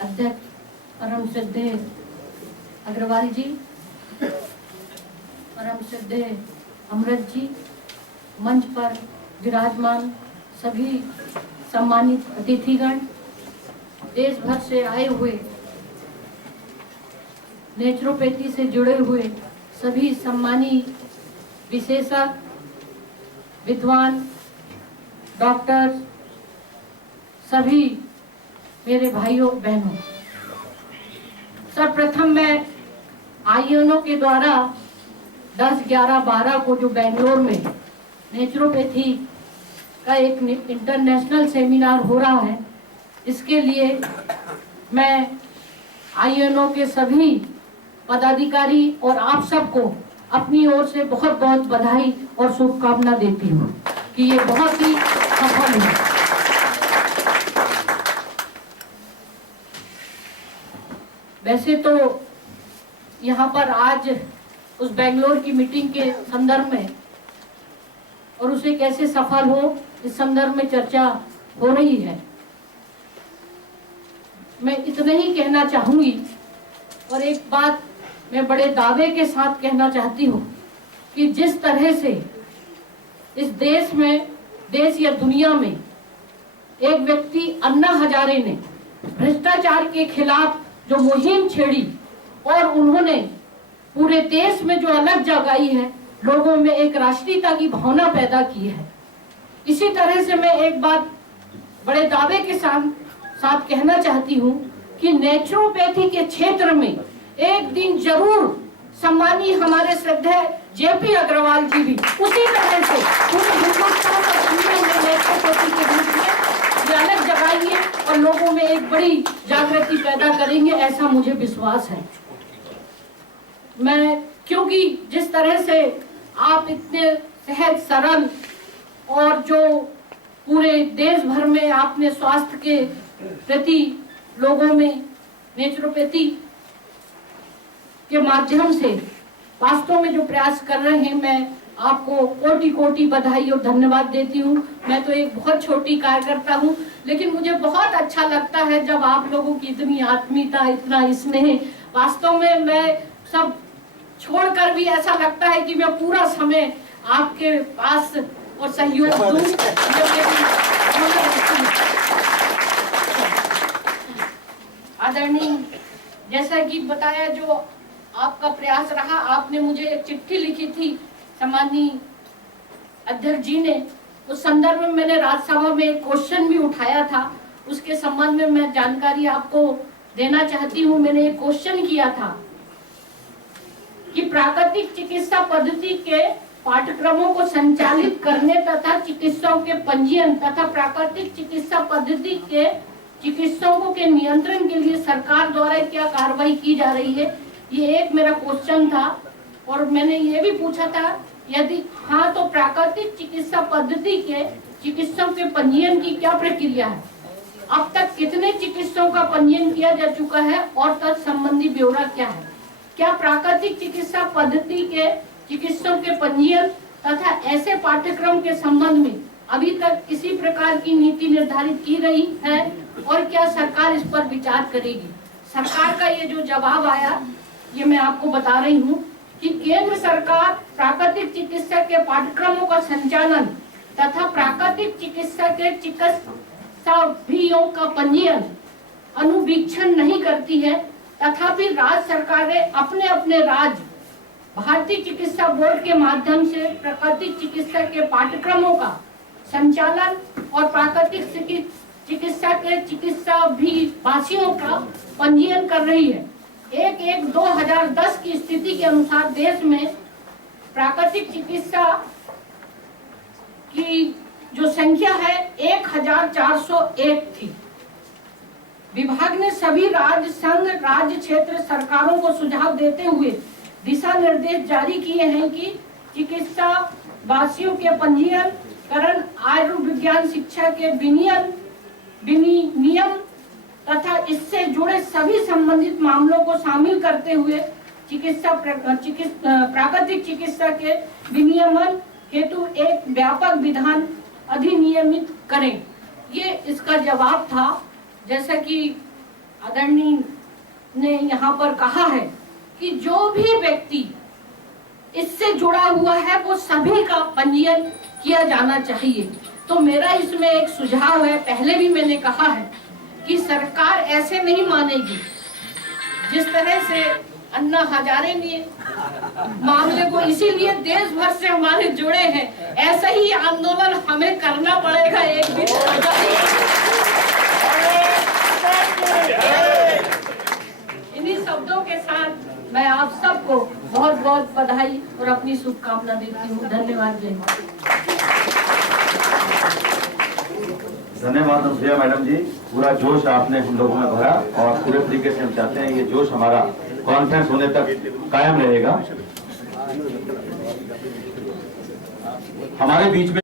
अध्यक्ष परम श्रद्धेय अग्रवाल जी, परम श्रद्धेय अमृत जी, मंच पर विराजमान सभी सम्मानित अतिथिगण, देश भर से आए हुए नेचुरोपैथी से जुड़े हुए सभी सम्मानित विशेषज्ञ, विद्वान, डॉक्टर, सभी मेरे भाइयों बहनों, सर्वप्रथम मैं आईएनओ के द्वारा 10, 11, 12 को जो बेंगलोर में नेचुरोपैथी का एक इंटरनेशनल सेमिनार हो रहा है, इसके लिए मैं आईएनओ के सभी पदाधिकारी और आप सबको अपनी ओर से बहुत बहुत बधाई और शुभकामना देती हूँ कि ये बहुत ही सफल है। वैसे तो यहाँ पर आज उस बेंगलोर की मीटिंग के संदर्भ में और उसे कैसे सफल हो इस संदर्भ में चर्चा हो रही है। मैं इतना ही कहना चाहूंगी और एक बात मैं बड़े दावे के साथ कहना चाहती हूँ कि जिस तरह से इस देश में, देश या दुनिया में एक व्यक्ति अन्ना हजारे ने भ्रष्टाचार के खिलाफ जो मुहिम छेड़ी और उन्होंने पूरे देश में जो अलग जगाई है, लोगों में एक राष्ट्रीयता की भावना पैदा की है, इसी तरह से मैं एक बात बड़े दावे के साथ कहना चाहती हूँ कि नेचुरोपैथी के क्षेत्र में एक दिन जरूर सम्मानीय हमारे श्रद्धेय जेपी अग्रवाल जी भी उसी तरह से पूरे हिंदुस्तान और दुनिया में नेचुरोपैथी के रूप में ये अलग जगाएंगे और लोगों में एक बड़ी जागृति पैदा करेंगे, ऐसा मुझे विश्वास है। मैं क्योंकि जिस तरह से आप इतने सहज सरल और जो पूरे देश भर में आपने स्वास्थ्य के प्रति लोगों में नेचुरोपैथी के माध्यम से वास्तव में जो प्रयास कर रहे हैं, मैं आपको कोटि कोटि बधाई और धन्यवाद देती हूँ। मैं तो एक बहुत छोटी कार्यकर्ता हूँ, लेकिन मुझे बहुत अच्छा लगता है जब आप लोगों की इतनी आत्मीयता, इतना स्नेह, वास्तव में मैं सब छोड़कर भी ऐसा लगता है कि मैं पूरा समय आपके पास और सहयोग दूं। आदरणीय, जैसा कि बताया जो आपका प्रयास रहा, आपने मुझे एक चिट्ठी लिखी थी सम्मानीय अध्यक्ष जी ने, उस संदर्भ में मैंने राज्यसभा में एक क्वेश्चन भी उठाया था, उसके संबंध में मैं जानकारी आपको देना चाहती हूँ। मैंने एक क्वेश्चन किया था कि प्राकृतिक चिकित्सा पद्धति के पाठ्यक्रमों को संचालित करने तथा चिकित्सकों के पंजीयन तथा प्राकृतिक चिकित्सा पद्धति के चिकित्सकों के नियंत्रण के लिए सरकार द्वारा क्या कार्रवाई की जा रही है, ये एक मेरा क्वेश्चन था। और मैंने ये भी पूछा था यदि हाँ तो प्राकृतिक चिकित्सा पद्धति के चिकित्सकों के पंजीयन की क्या प्रक्रिया है, अब तक कितने चिकित्सकों का पंजीयन किया जा चुका है और तत्संबंधी ब्यौरा क्या है, क्या प्राकृतिक चिकित्सा पद्धति के चिकित्सकों के पंजीयन तथा ऐसे पाठ्यक्रम के संबंध में अभी तक किसी प्रकार की नीति निर्धारित की रही है और क्या सरकार इस पर विचार करेगी। सरकार का ये जो जवाब आया ये मैं आपको बता रही हूँ कि केंद्र सरकार प्राकृतिक चिकित्सा के पाठ्यक्रमों का संचालन तथा प्राकृतिक चिकित्सा के चिकित्सकों का पंजीयन अनुवीक्षण नहीं करती है, तथापि राज्य सरकारें अपने अपने राज्य भारतीय चिकित्सा बोर्ड के माध्यम से प्राकृतिक चिकित्सा के पाठ्यक्रमों का संचालन और प्राकृतिक चिकित्सा के चिकित्सा भी भाषियों का पंजीयन कर रही है। 1/1/2010 की स्थिति के अनुसार देश में प्राकृतिक चिकित्सा की जो संख्या है 1401 थी। विभाग ने सभी राज्य, संघ, राज्य क्षेत्र सरकारों को सुझाव देते हुए दिशा निर्देश जारी किए हैं कि चिकित्सा वासियों के पंजीयन, आयुर्विज्ञान शिक्षा के विनियम तथा इससे जुड़े सभी संबंधित मामलों को शामिल करते हुए प्राकृतिक चिकित्सा के विनियमन हेतु एक व्यापक विधान अधिनियमित करें। ये इसका जवाब था। जैसा कि आदरणीय ने यहाँ पर कहा है कि जो भी व्यक्ति इससे जुड़ा हुआ है वो सभी का पंजीयन किया जाना चाहिए। तो मेरा इसमें एक सुझाव है, पहले भी मैंने कहा है कि सरकार ऐसे नहीं मानेगी जिस तरह से अन्ना हजारे ने मामले को, इसीलिए देश भर से हमारे जुड़े हैं, ऐसा ही आंदोलन हमें करना पड़ेगा एक दिन। इन्हीं शब्दों के साथ मैं आप सबको बहुत बहुत बधाई और अपनी शुभकामना देती हूँ। धन्यवाद। जय माता। धन्यवाद अनुसुईया मैडम जी, पूरा जोश आपने हम लोगों में भरा और पूरे तरीके से हम चाहते हैं ये जोश हमारा कॉन्फ्रेंस होने तक कायम रहेगा। हमारे बीच में